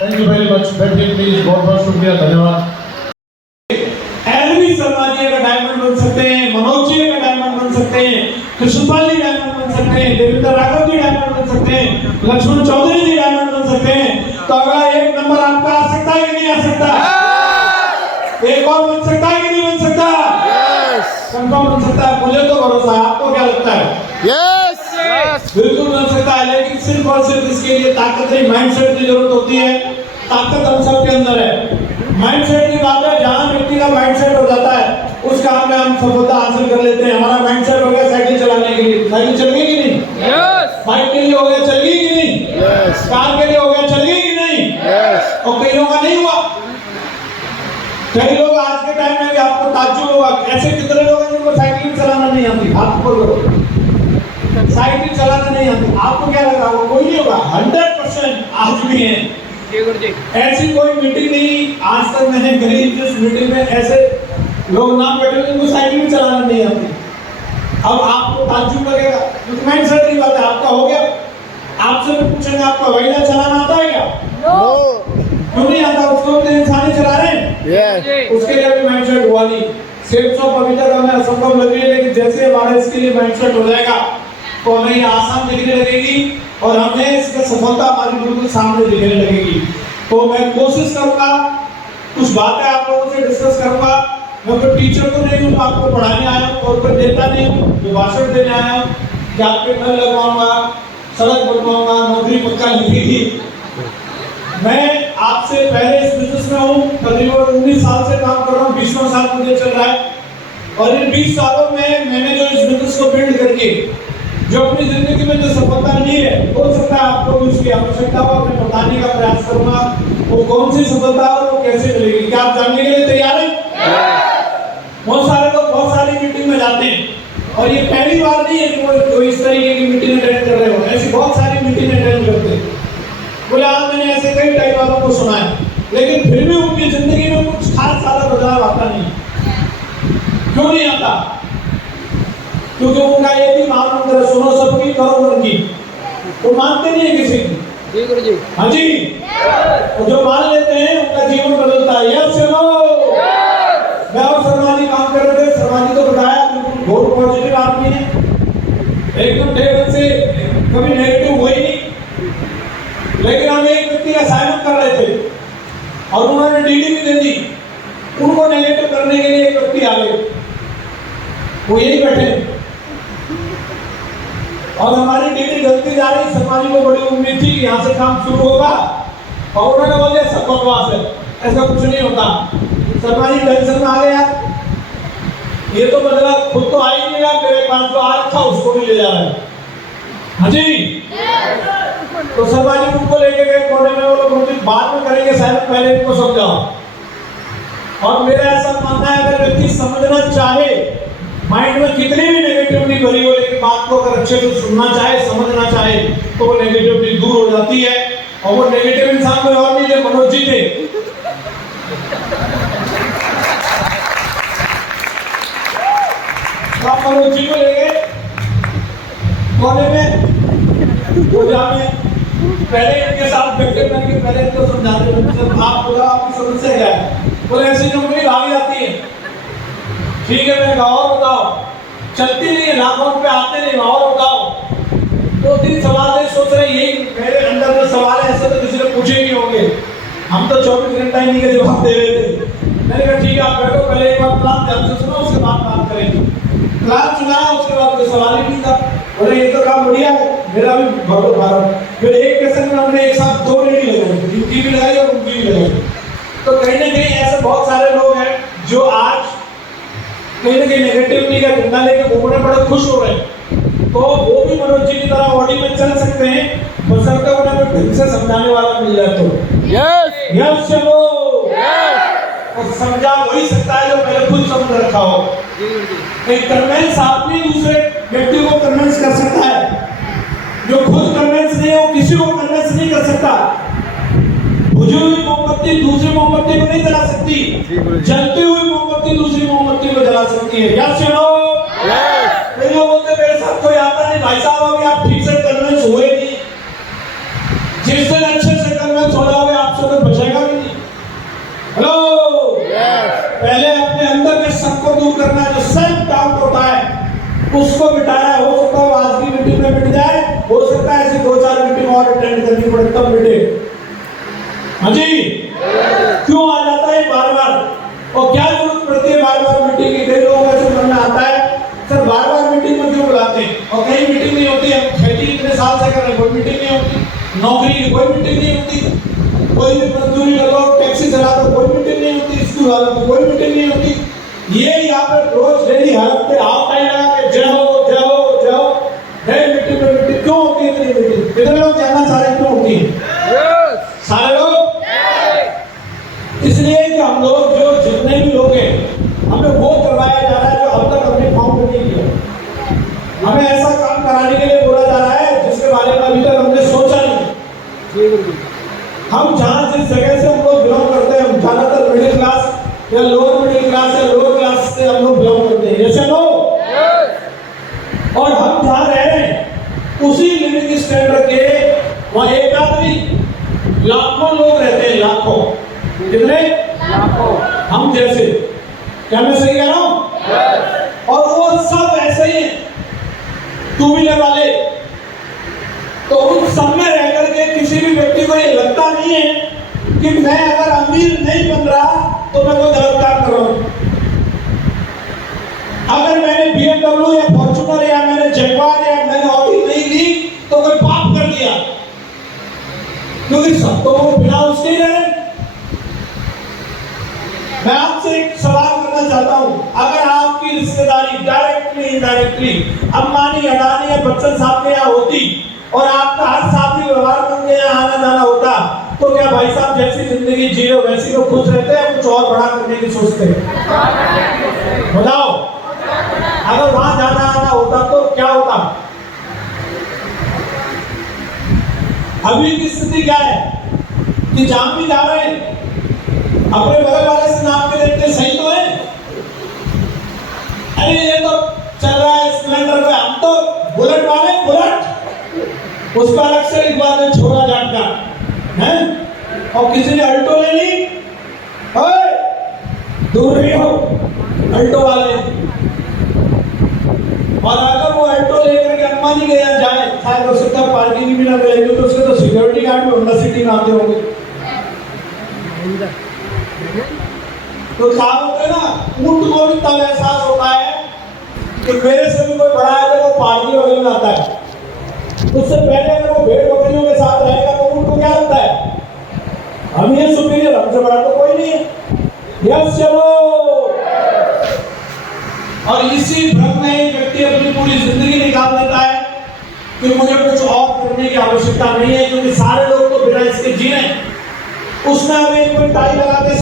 Thank you very much. बैठिए please. बहुत बहुत शुक्रिया, धन्यवाद। एलवी शर्मा जी का डायमंड बन सकते हैं, मनोज जी का डायमंड बन सकते हैं, कृष्णपाल जी डायमंड बन सकते हैं, देवेंद्र राघव जी डायमंड बन सकते हैं, लक्ष्मण चौधरी जी डायमंड बन सकते हैं। तो अगला एक नंबर आपका आ सकता है कि नहीं आ सकता? एक और बन सकता है कि नहीं बन सकता? कंफर्म बन सकता है। मुझे तो भरोसा है। आपको क्या लगता है? बिल्कुल बन सकता है, लेकिन सिर्फ और सिर्फ इसके लिए ताकतरी माइंडसेट की जरूरत होती है। ताकत हम सबके अंदर है। माइंडसेट की बात है, जहां व्यक्ति का माइंडसेट हो जाता है उस काम में हम सफलता हासिल कर लेते हैं। हमारा माइंडसेट हो गया साइकिल चलाने के लिए, साइकिल चल गई कि नहीं? बाइक के लिए हो गया, चल गई कि नहीं? कार के लिए हो गया, चल गई कि नहीं? और कई लोगों का नहीं हुआ। कई लोग आज के टाइम में भी आपको ताज्जुब होगा, ऐसे कितने लोग हैं जिनको साइकिल चलाना नहीं आती? हाथ खोलो। साइकिल चलाना नहीं आती। आपको क्या लगा वो कोई नहीं होगा? 100% आज भी है। ऐसी कोई मीटिंग नहीं आज तक मैंने करी जिस मीटिंग में ऐसे लोग नाम बैठे जिनको साइकिल भी चलाना नहीं आती। अब आपको ताज्जुब लगेगा, क्योंकि माइंडसेट की बात है। आपका हो गया। आपसे भी पूछेंगे आपका वहीला चलाना आता है क्या? क्यों नहीं आता? उसको तो इंसान ही चला रहे हैं। उसके लिए भी माइंडसेट हुआ नहीं। सेफ्स ऑफ अभी तक हमें असंभव लग रही है, लेकिन जैसे हमारा इसके लिए माइंडसेट हो जाएगा तो हमें ये आसान दिखने लगेगी और हमें इसका सफलता हमारी बिल्कुल सामने दिखने लगेगी। तो मैं कोशिश करूंगा, कुछ बातें आप लोगों से डिस्कस करूंगा। मैं कोई टीचर तो नहीं हूँ, आपको पढ़ाने आया हूँ और कोई नेता नहीं हूँ जो भाषण देने आया हूँ कि आपके घर लगवाऊंगा, सड़क बनवाऊंगा, नौकरी पक्का लगेगी। मैं आपसे पहले इस बिजनेस में हूँ, तकरीबन 19 साल से काम कर रहा हूँ, 20वां साल मुझे चल रहा है। और इन 20 सालों में मैंने जो इस बिजनेस को बिल्ड करके जो अपनी जिंदगी में जो सफलता ली है, हो सकता है आपको भी उसकी आवश्यकता हो। मैं बताने का प्रयास करूंगा वो कौन सी सफलता है और वो कैसे मिलेगी। क्या आप जानने के लिए तैयार हैं? बहुत सारे लोग बहुत सारी मीटिंग में जाते हैं और ये पहली बार नहीं है कि वो इस तरीके की मीटिंग अटेंड कर रहे हो। ऐसी बहुत सारी मीटिंग अटेंड करते हैं। बोले आज मैंने ऐसे कई टाइप वालों को सुना है, लेकिन फिर भी उनकी जिंदगी में कुछ खास ज्यादा बदलाव आता नहीं। क्यों नहीं आता? क्योंकि उनका एक ही महामंत्र, सुनो सबकी करो उनकी। वो मानते नहीं है किसी की। हाँ जी। और जो मान लेते हैं उनका जीवन बदलता है। Yes no. मैं और शर्मा जी काम कर रहे थे। शर्मा जी तो बताया बिल्कुल बहुत पॉजिटिव आदमी है, एकदम ढेर से कभी नेगेटिव हुआ ही नहीं। लेकिन हम एक व्यक्ति असाइनमेंट कर रहे थे और उन्होंने डीडी भी दे दी। उनको नेगेटिव करने के लिए एक व्यक्ति आ गए, वो यही बैठे और हमारी डीडी ढलती जा रही। शर्मा जी को बड़ी उम्मीद थी कि यहाँ से काम शुरू होगा और उन्होंने बोल दिया सब बकवास है, ऐसा कुछ नहीं होता। शर्मा जी टेंशन में आ गए, यार ये तो मतलब खुद तो आ ही नहीं रहा, मेरे पास जो आ रखा उसको भी ले जा रहा है। हाँ जी। तो शर्मा जी उनको लेके गए कोने में। वो लोग मुझे बाद में करेंगे शायद, पहले इनको समझाओ। और मेरा ऐसा मानना है अगर व्यक्ति समझना चाहे, माइंड में कितनी भी नेगेटिविटी भरी हो, लेकिन बात को अगर अच्छे से सुनना चाहे, समझना चाहे, तो वो नेगेटिविटी दूर हो जाती है। और वो नेगेटिव इंसान कोई और नहीं थे, मनोज जी थे। तो आप मनोज जी को ले गए कोने में, पूजा में पहले इनके साथ बैठे करके पहले इनको समझाते थे। आप बोला आपकी समस्या क्या है? बोले ऐसी नौकरी भाग जाती है। ठीक है, मैंने कहा और बताओ। चलती नहीं है, लाखों रुपए आते नहीं, और बताओ। 2-3 सवाल सोच रहे, यही मेरे अंदर जो सवाल है ऐसे तो किसी ने पूछे नहीं होंगे। हम तो 24 घंटा इन्हीं के जवाब दे रहे थे। मैंने कहा ठीक है आप बैठो, पहले एक बार प्लान ध्यान से सुनो, उसके बाद बात करेंगे। प्लान सुनाया, उसके बाद कोई सवाल ही नहीं था। बोले ये तो काम बढ़िया है, मेरा भी भगवत भारत। फिर एक क्वेश्चन में हमने एक साथ 2 लेडी लगाई, इनकी भी लगाई और उनकी भी लगाई। तो कहीं ना कहीं ऐसे बहुत सारे लोग हैं जो आज कहीं ना कहीं नेगेटिविटी का धंधा लेके घूम रहे, बड़े खुश हो रहे हैं, तो वो भी मनोज जी की तरह ऑडी में चल सकते हैं, बशर्ते उन्हें कोई ढंग से समझाने वाला मिल जाए तो। यस चलो, और समझा वही सकता है जो पहले खुद समझ रखा हो। एक कन्वेंस आदमी दूसरे व्यक्ति को कन्वेंस कर सकता है, जो खुद कन्वेंस नहीं है वो किसी को कन्वेंस नहीं कर सकता। बुझी हुई मोमबत्ती दूसरी मोमबत्ती को नहीं जला सकती, जलती हुई मोमबत्ती दूसरी मोमबत्ती को जला सकती है। यस चलो, कई लोग बोलते मेरे साथ कोई आता नहीं, भाई साहब अभी आप ठीक से कन्वेंस हुए नहीं। जिस दिन अच्छे से कन्वेंस हो जाओगे आपसे कोई बचेगा भी नहीं। हेलो, पहले अपने अंदर के शक को दूर करना है, जो सेल्फ डाउट होता है उसको मिटाना है। हो सकता है आज की मीटिंग में मिट जाए, हो सकता है ऐसी 2-4 मीटिंग और अटेंड करनी पड़े तब मिटे। हाँ जी, क्यों आ जाता है बार बार, और क्या जरूरत पड़ती है बार बार मीटिंग की? कई लोगों का मन में आता है सर बार बार मीटिंग में क्यों बुलाते हैं, और कहीं मीटिंग नहीं होती। हम खेती इतने साल से कर रहे हैं, कोई मीटिंग नहीं होती, नौकरी की कोई मीटिंग नहीं होती, कोई भी मजदूरी कर लो, टैक्सी चला दो, कोई मीटिंग नहीं होती, स्कूल वालों की कोई मीटिंग नहीं होती। ये यहाँ पर रोज डेली हालत पे हाथ टाइम लगा के जय हो जय हो जय हो, मीटिंग में मीटिंग क्यों होती है? इतनी मीटिंग कितने लोग जानना चाह रहे क्यों होती है? सारे लोग, इसलिए कि हम लोग जो जितने भी लोग हैं हमें वो करवाया जा रहा है जो अब तक हमने फॉर्म में नहीं किया। हमें ऐसा काम कराने के लिए बोला जा रहा है जिसके बारे में अभी तक हमने सोचा नहीं। हम जहाँ जिस जगह से हम लोग बिलोंग करते हैं, हम ज्यादातर मिडिल क्लास या लोअर मिडिल क्लास या लोअर क्लास से हम लोग बिलोंग करते हैं, जैसे नो। और हम जहाँ रह रहे हैं उसी लिविंग स्टैंडर्ड के वहाँ एक आदमी लाखों लोग रहते हैं, लाखों। कितने? लाखों। हम जैसे, क्या मैं सही कह रहा हूं? और वो सब ऐसे ही हैं, टू व्हीलर वाले। तो उन सब में रह करके किसी भी व्यक्ति को ये लगता नहीं है कि मैं अगर अमीर नहीं बन रहा तो मैं कोई गलत काम कर रहा हूं। अगर मैंने BMW या फॉर्च्यूनर या मैंने जगुआर या मैंने ऑडी नहीं ली तो कोई पाप कर दिया, क्योंकि सब तो वो बिना उसके ही रहे। मैं आपसे एक सवाल करना चाहता हूं, अगर आपकी रिश्तेदारी डायरेक्टली इनडायरेक्टली अंबानी अडानी या बच्चन साहब के यहाँ होती और आपका हर साथी व्यवहार में उनके यहाँ आना जाना होता, तो क्या भाई साहब जैसी जिंदगी जी रहे वैसी लोग खुश रहते हैं, कुछ और बड़ा करने की सोचते हैं? बताओ, अगर वहां जाना आना होता तो क्या होता? अभी की स्थिति क्या है कि जहां भी जा रहे हैं अपने बगल वाले से नाप के देखते सही तो है। अरे ये तो चल रहा है स्प्लेंडर पे, हम तो बुलेट वाले, बुलेट उसका अलग से लिखवा दे छोरा जाट का है, और किसी ने अल्टो ले ली, दूर ही हो अल्टो वाले। और अगर वो अल्टो लेकर के अंबानी के यहाँ जाए, शायद हो सकता है पार्किंग भी ना मिलेगी, तो उसके तो सिक्योरिटी गार्ड भी होंडा सिटी में आते होंगे। तो क्या होता है ना, ऊंट को भी तब एहसास होता है कि मेरे से भी कोई बड़ा है तो वो पार्टी वगैरह में आता है। उससे पहले अगर वो भेड़ बकरियों के साथ रहेगा तो ऊंट को क्या लगता है, हम ये सुपीरियर, हमसे बड़ा तो कोई नहीं है। यस चलो, और इसी भ्रम में एक व्यक्ति अपनी पूरी जिंदगी निकाल देता है कि मुझे कुछ और करने की आवश्यकता नहीं है, क्योंकि सारे लोग तो बिना इसके जी रहे हैं। उसमें हमें कोई टाई लगा के